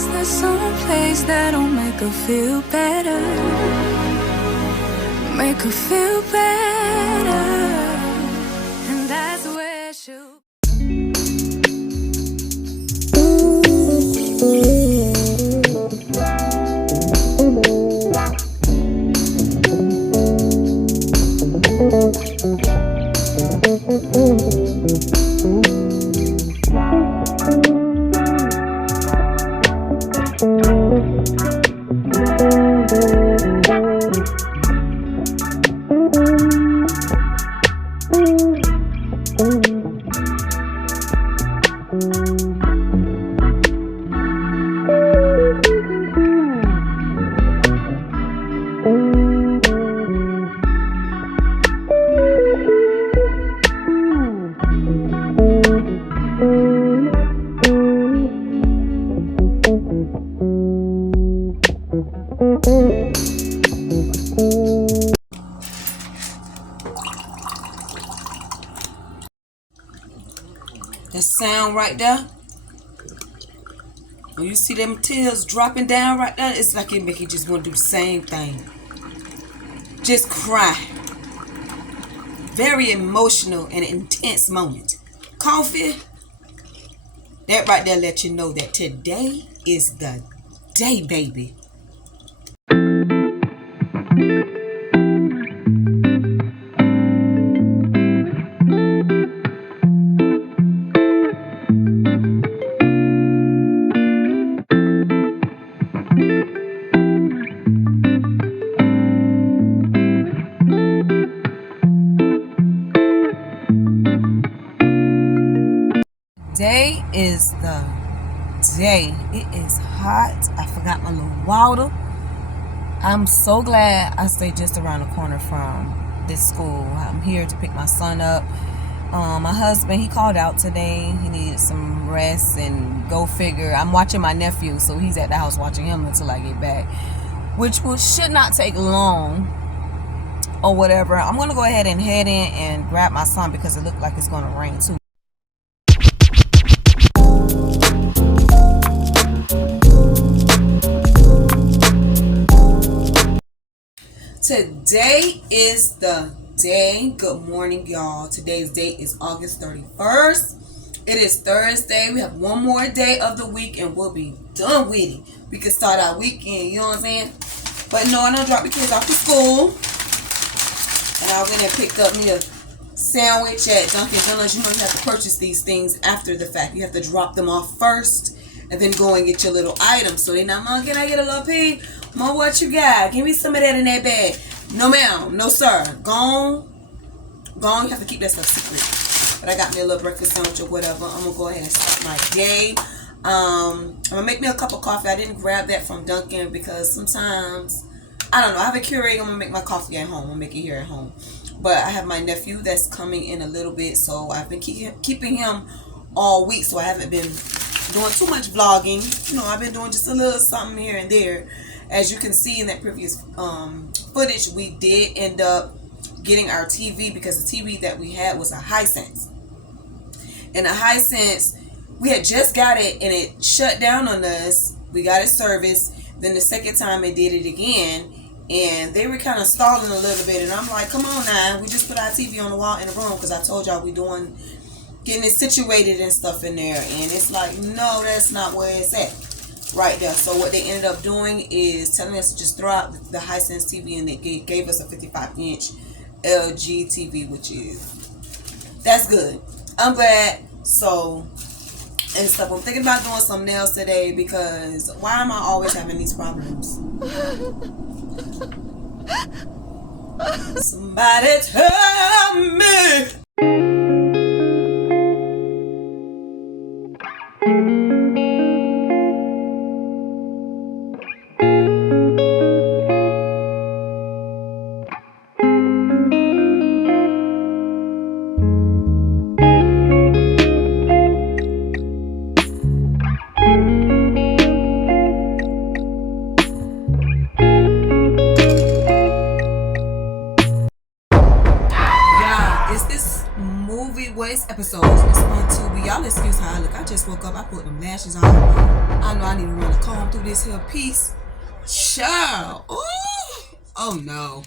Is there some place that'll make her feel better? Make her feel better. And that's where she'll. That sound right there, when you see them tears dropping down right there, it's like it make you just want to do the same thing. Just cry. Very emotional and intense moment. Coffee, that right there let you know that today is the day, baby. Today is the day. It is hot. I forgot my little water. I'm so glad I stayed just around the corner from this school. I'm here to pick my son up. My husband, he called out today. He needed some rest and go figure. I'm watching my nephew, so he's at the house watching him until I get back, which should not take long or whatever. I'm going to go ahead and head in and grab my son because it looked like it's going to rain too. Today is the day. Good morning, y'all. Today's date is August 31st. It is Thursday. We have one more day of the week and we'll be done with it. We can start our weekend, you know what I'm saying? But no, I don't drop the kids off to school. And I went and picked up me a sandwich at Dunkin' Donuts. You know you have to purchase these things after the fact. You have to drop them off first and then go and get your little items. So they not, Mom, can I get a little pig? Mom, what you got? Give me some of that in that bag. No, ma'am. No, sir. Gone. You have to keep that stuff secret. But I got me a little breakfast sandwich or whatever. I'm going to go ahead and start my day. I'm going to make me a cup of coffee. I didn't grab that from Dunkin' because sometimes, I don't know. I have a Keurig. I'm going to make my coffee at home. I'm going to make it here at home. But I have my nephew that's coming in a little bit. So I've been keeping him all week. So I haven't been doing too much vlogging. You know, I've been doing just a little something here and there. As you can see in that previous footage, we did end up getting our TV because the TV that we had was a Hisense. And the Hisense, we had just got it and it shut down on us. We got it serviced. Then the second time it did it again. And they were kind of stalling a little bit. And I'm like, come on now. We just put our TV on the wall in the room because I told y'all we getting it situated and stuff in there. And it's like, no, that's not where it's at. Right there. So what they ended up doing is telling us to just throw out the Hisense TV and they gave us a 55-inch LG TV, which that's good. I'm glad. So, and stuff. I'm thinking about doing some nails today because why am I always having these problems? Somebody tell me. Episodes. It's on Tubi. Y'all excuse how I look. I just woke up. I put them lashes on. I know I need to run a comb through this here piece. Child. Ooh. Oh no.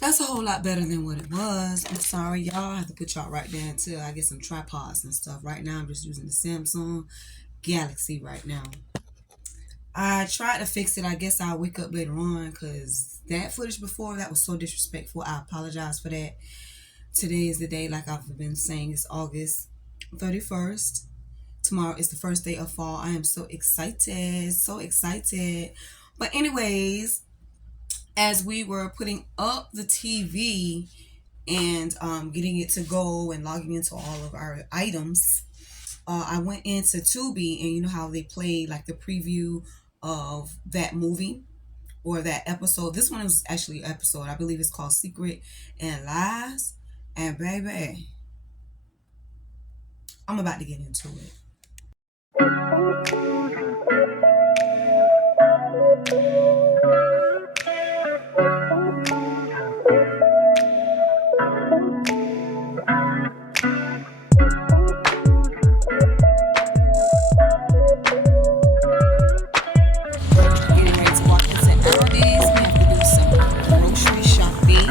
That's a whole lot better than what it was. I'm sorry, y'all. I have to put y'all right there until I get some tripods and stuff. Right now, I'm just using the Samsung Galaxy right now. I tried to fix it. I guess I'll wake up later on because that footage before, that was so disrespectful. I apologize for that. Today is the day, like I've been saying, it's August 31st. Tomorrow is the first day of fall. I am so excited. So excited. But anyways, as we were putting up the TV and getting it to go and logging into all of our items, I went into Tubi, and you know how they play like the preview of that movie or that episode. This one was actually an episode. I believe it's called Secret and Lies. And baby, I'm about to get into it. Getting ready to walk into Aldi's. We have to do some grocery shopping.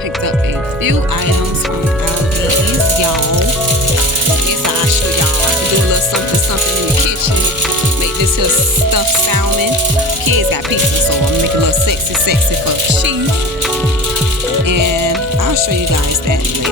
Picked up a few items from Aldi's, y'all. Yes, I'll show y'all. I can do a little something in the kitchen. Make this here stuffed salmon. Kids got pizza, so I'm gonna make a little sexy for she. And I'll show you guys that later.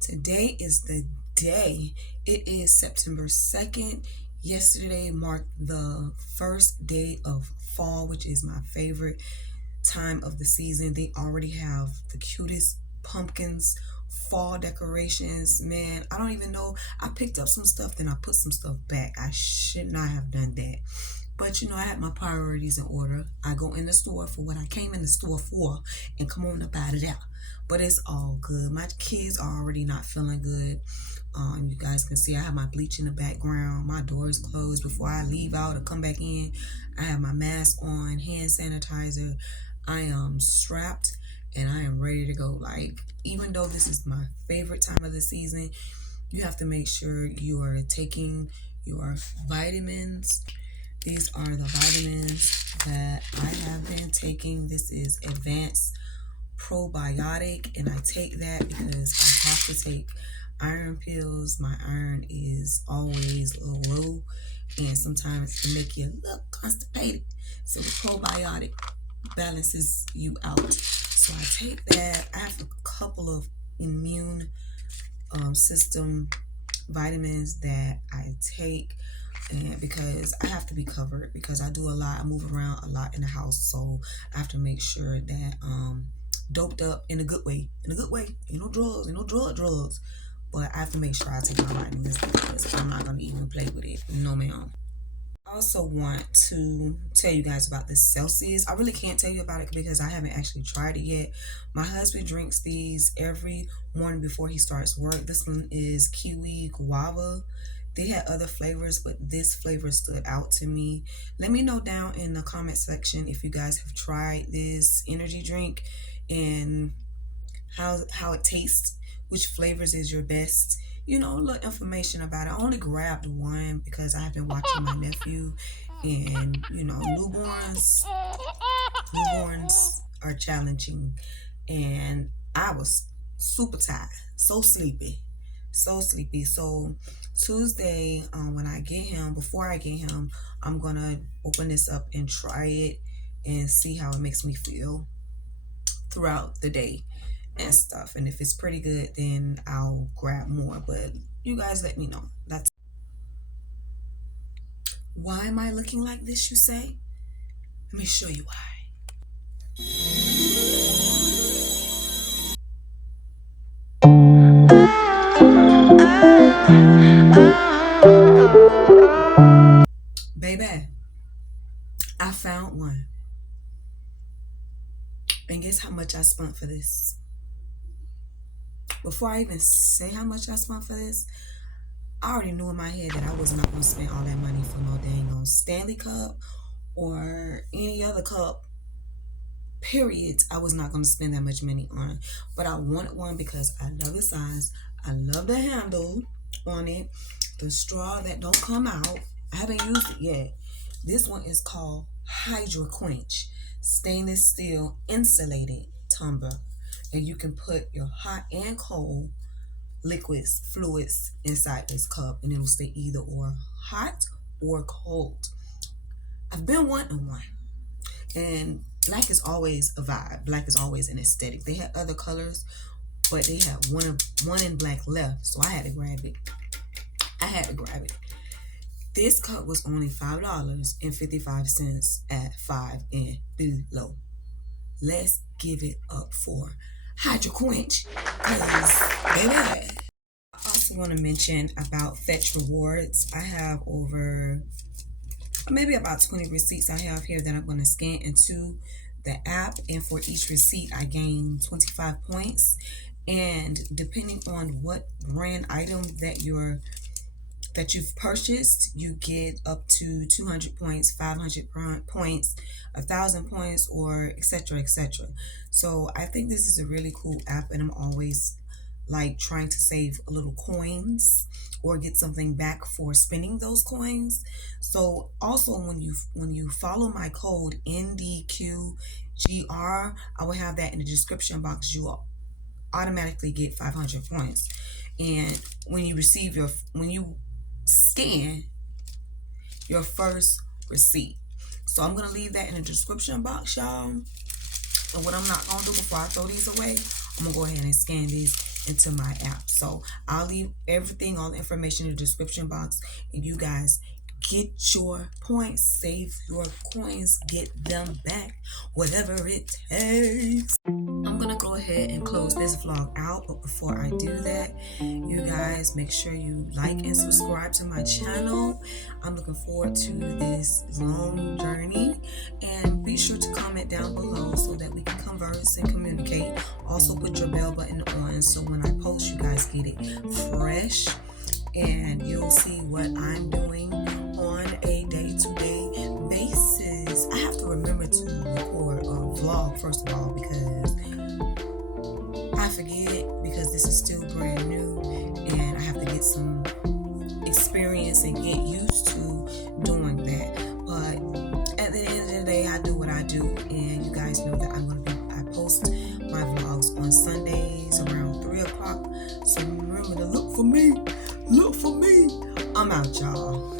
Today is the day. It is September 2nd. Yesterday marked the first day of fall, which is my favorite time of the season. They already have the cutest pumpkins, fall decorations. Man, I don't even know. I picked up some stuff, then I put some stuff back. I should not have done that. But you know, I had my priorities in order. I go in the store for what I came in the store for and come on up out of there. But it's all good. My kids are already not feeling good. You guys can see I have my bleach in the background. My door is closed before I leave out or come back in. I have my mask on, hand sanitizer. I am strapped and I am ready to go. Like, even though this is my favorite time of the season, you have to make sure you are taking your vitamins. These are the vitamins that I have been taking. This is advanced probiotic, and I take that because I have to take iron pills. My iron is always a little low, and sometimes it can make you a little constipated. So the probiotic balances you out. So I take that. I have a couple of immune system vitamins that I take, and because I have to be covered because I do a lot. I move around a lot in the house, so I have to make sure that doped up in a good way. Ain't no drugs, ain't no drugs. But I have to make sure I take my vitamins because I'm not gonna even play with it. No ma'am. I also want to tell you guys about this Celsius. I really can't tell you about it because I haven't actually tried it yet. My husband drinks these every morning before he starts work. This one is kiwi guava. They had other flavors, but this flavor stood out to me. Let me know down in the comment section if you guys have tried this energy drink and how it tastes, which flavors is your best. You know, a little information about it. I only grabbed one because I have been watching my nephew, and you know, newborns are challenging, and I was super tired, so sleepy. So sleepy. So Tuesday, when I get him, before I get him, I'm gonna open this up and try it and see how it makes me feel throughout the day and stuff. And if it's pretty good, then I'll grab more. But you guys let me know. That's why am I looking like this, you say? Let me show you why. Baby, I found one. And guess how much I spent for this? Before I even say how much I spent for this, I already knew in my head that I was not going to spend all that money for no dang on Stanley Cup or any other cup. Period. I was not going to spend that much money on. But I wanted one because I love the size. I love the handle on it. The straw that don't come out. I haven't used it yet. This one is called Hydro Quench stainless steel insulated tumbler. And you can put your hot and cold liquids, fluids inside this cup, and it'll stay either or hot or cold. I've been wanting one, and black is always a vibe. Black is always an aesthetic. They had other colors, but they had one in black left, so I had to grab it. This cup was only $5.55 at 5 and below. Let's give it up for Hydro Quench, cause baby. I also want to mention about Fetch Rewards. I have over maybe about 20 receipts I have here that I'm going to scan into the app, and for each receipt I gain 25 points, and depending on what brand item that you've purchased, you get up to 200 points, 500 points, 1,000 points, or etc., etc. So I think this is a really cool app, and I'm always like trying to save a little coins or get something back for spending those coins. So also when you follow my code NDQGR, I will have that in the description box. You will automatically get 500 points. And when you scan your first receipt. So I'm gonna leave that in the description box, y'all. And what I'm not gonna do before I throw these away, I'm gonna go ahead and scan these into my app. So I'll leave everything, all the information in the description box, and you guys get your points, save your coins, get them back, whatever it takes. I'm gonna go ahead and close this vlog out, but before I do that, you guys make sure you like and subscribe to my channel. I'm looking forward to this long journey, and be sure to comment down below so that we can converse and communicate. Also put your bell button on so when I post, you guys get it fresh, and you'll see what I'm doing on a day-to-day basis. I have to remember to record a vlog first of all, because I forget, because this is still brand new and I have to get some experience and get used to doing that. But at the end of the day, I do what I do, and you guys know that I post my vlogs on Sundays around 3 o'clock. So remember to look for me. I'm out, y'all.